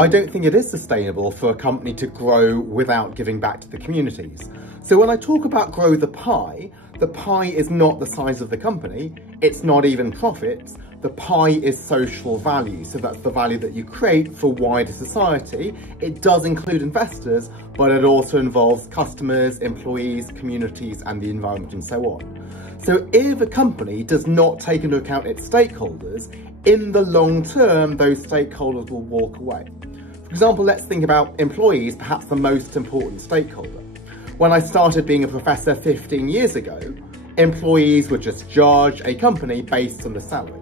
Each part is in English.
I don't think it is sustainable for a company to grow without giving back to the communities. So when I talk about grow the pie is not the size of the company, it's not even profits. The pie is social value, so that's the value that you create for wider society. It does include investors, but it also involves customers, employees, communities, and the environment and so on. So if a company does not take into account its stakeholders, in the long term, those stakeholders will walk away. For example, let's think about employees, perhaps the most important stakeholder. When I started being a professor 15 years ago, employees would just judge a company based on the salary.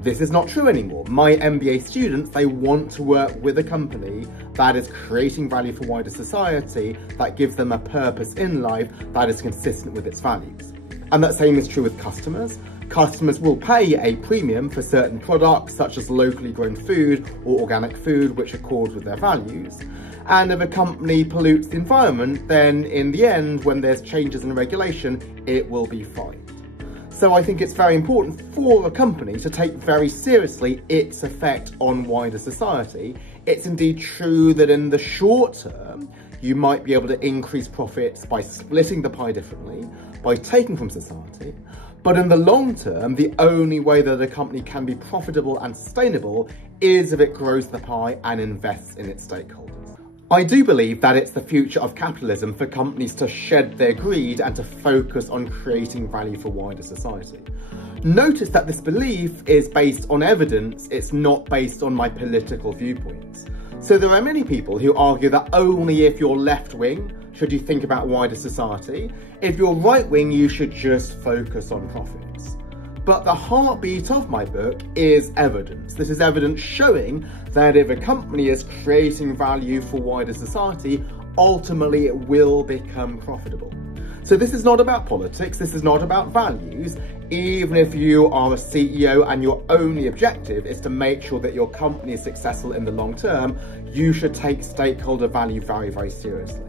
This is not true anymore. My MBA students, they want to work with a company that is creating value for wider society, that gives them a purpose in life that is consistent with its values. And that same is true with customers. Customers will pay a premium for certain products, such as locally grown food or organic food, which accords with their values. And if a company pollutes the environment, then in the end, when there's changes in regulation, it will be fined. So I think it's very important for a company to take very seriously its effect on wider society. It's indeed true that in the short term, you might be able to increase profits by splitting the pie differently, by taking from society. But in the long term, the only way that a company can be profitable and sustainable is if it grows the pie and invests in its stakeholders. I do believe that it's the future of capitalism for companies to shed their greed and to focus on creating value for wider society. Notice that this belief is based on evidence, it's not based on my political viewpoints. So there are many people who argue that only if you're left-wing should you think about wider society. If you're right-wing, you should just focus on profits. But the heartbeat of my book is evidence. This is evidence showing that if a company is creating value for wider society, ultimately it will become profitable. So this is not about politics, this is not about values. Even if you are a CEO and your only objective is to make sure that your company is successful in the long term, you should take stakeholder value very, very seriously.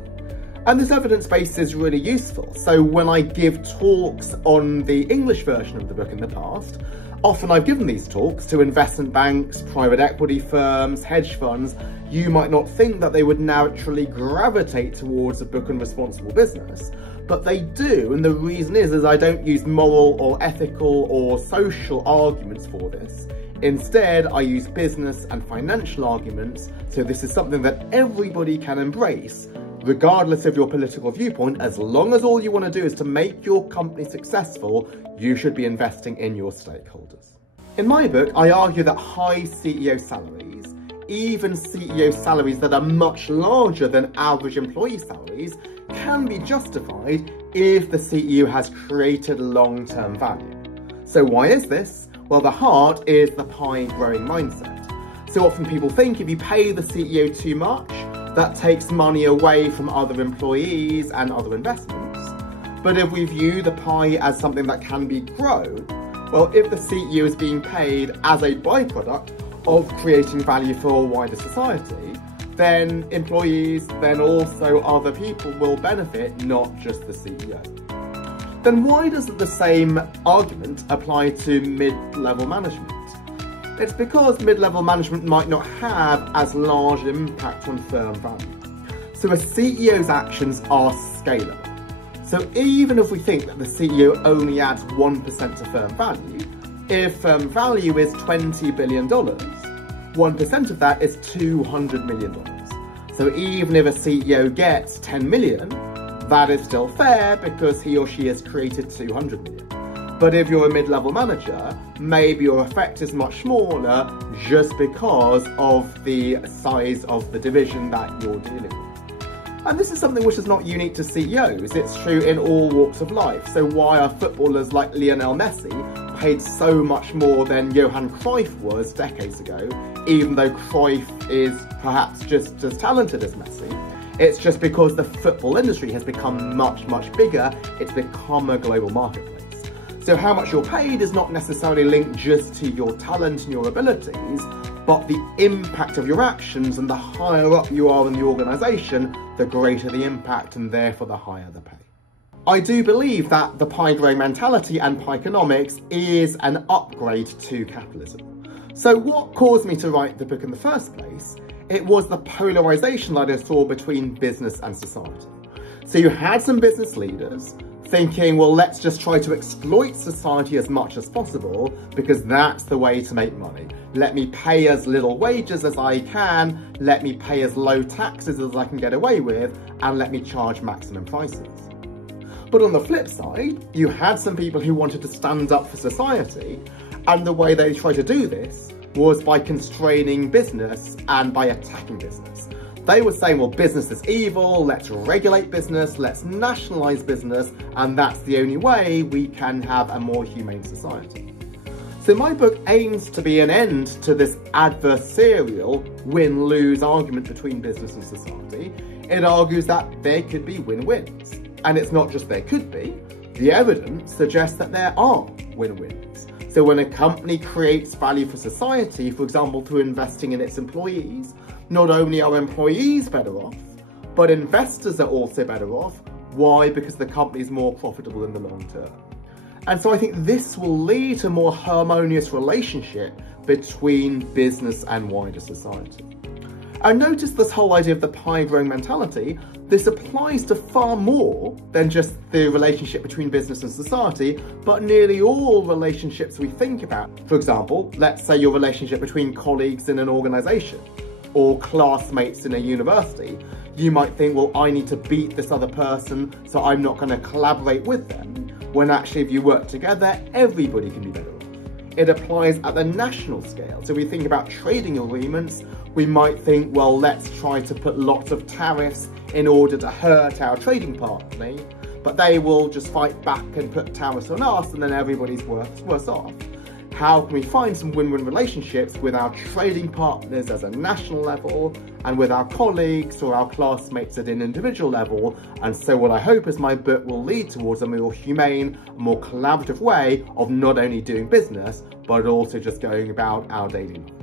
And this evidence base is really useful. So when I give talks on the English version of the book in the past, often I've given these talks to investment banks, private equity firms, hedge funds. You might not think that they would naturally gravitate towards a book on responsible business, but they do. And the reason is I don't use moral or ethical or social arguments for this. Instead, I use business and financial arguments. So this is something that everybody can embrace, regardless of your political viewpoint. As long as all you want to do is to make your company successful, you should be investing in your stakeholders. In my book, I argue that high CEO salaries, even CEO salaries that are much larger than average employee salaries, can be justified if the CEO has created long-term value. So why is this? Well, the heart is the pie growing mindset. So often people think if you pay the CEO too much, that takes money away from other employees and other investments. But if we view the pie as something that can be grown, well, if the CEO is being paid as a byproduct of creating value for wider society, then employees, then also other people will benefit, not just the CEO. Then why doesn't the same argument apply to mid-level management? It's because mid-level management might not have as large an impact on firm value. So a CEO's actions are scalable. So even if we think that the CEO only adds 1% to firm value, if firm value is $20 billion, 1% of that is $200 million. So even if a CEO gets 10 million, that is still fair because he or she has created 200 million. But if you're a mid-level manager, maybe your effect is much smaller just because of the size of the division that you're dealing with. And this is something which is not unique to CEOs, it's true in all walks of life. So why are footballers like Lionel Messi paid so much more than Johan Cruyff was decades ago, even though Cruyff is perhaps just as talented as Messi? It's just because the football industry has become much, much bigger, it's become a global marketplace. So how much you're paid is not necessarily linked just to your talent and your abilities, but the impact of your actions, and the higher up you are in the organisation, the greater the impact and therefore the higher the pay. I do believe that the pie growing mentality and pie economics is an upgrade to capitalism. So what caused me to write the book in the first place it was the polarization that I saw between business and society. So you had some business leaders thinking, well, let's just try to exploit society as much as possible because that's the way to make money. Let me pay as little wages as I can, let me pay as low taxes as I can get away with, and let me charge maximum prices. But on the flip side, you had some people who wanted to stand up for society, and the way they tried to do this was by constraining business and by attacking business. They were saying, well, business is evil, let's regulate business, let's nationalise business, and that's the only way we can have a more humane society. So my book aims to be an end to this adversarial win-lose argument between business and society. It argues that there could be win-wins. And it's not just there could be, the evidence suggests that there are win-wins. So when a company creates value for society, for example, through investing in its employees, not only are employees better off, but investors are also better off. Why? Because the company is more profitable in the long term. And so I think this will lead to a more harmonious relationship between business and wider society. And notice this whole idea of the pie growing mentality, this applies to far more than just the relationship between business and society, but nearly all relationships we think about. For example, let's say your relationship between colleagues in an organisation or classmates in a university. You might think, well, I need to beat this other person, so I'm not going to collaborate with them. When actually, if you work together, everybody can be better off. It applies at the national scale. So we think about trading agreements, we might think, well, let's try to put lots of tariffs in order to hurt our trading partner, but they will just fight back and put tariffs on us, and then everybody's worse off. How can we find some win-win relationships with our trading partners at a national level and with our colleagues or our classmates at an individual level? And so what I hope is my book will lead towards a more humane, more collaborative way of not only doing business, but also just going about our daily life.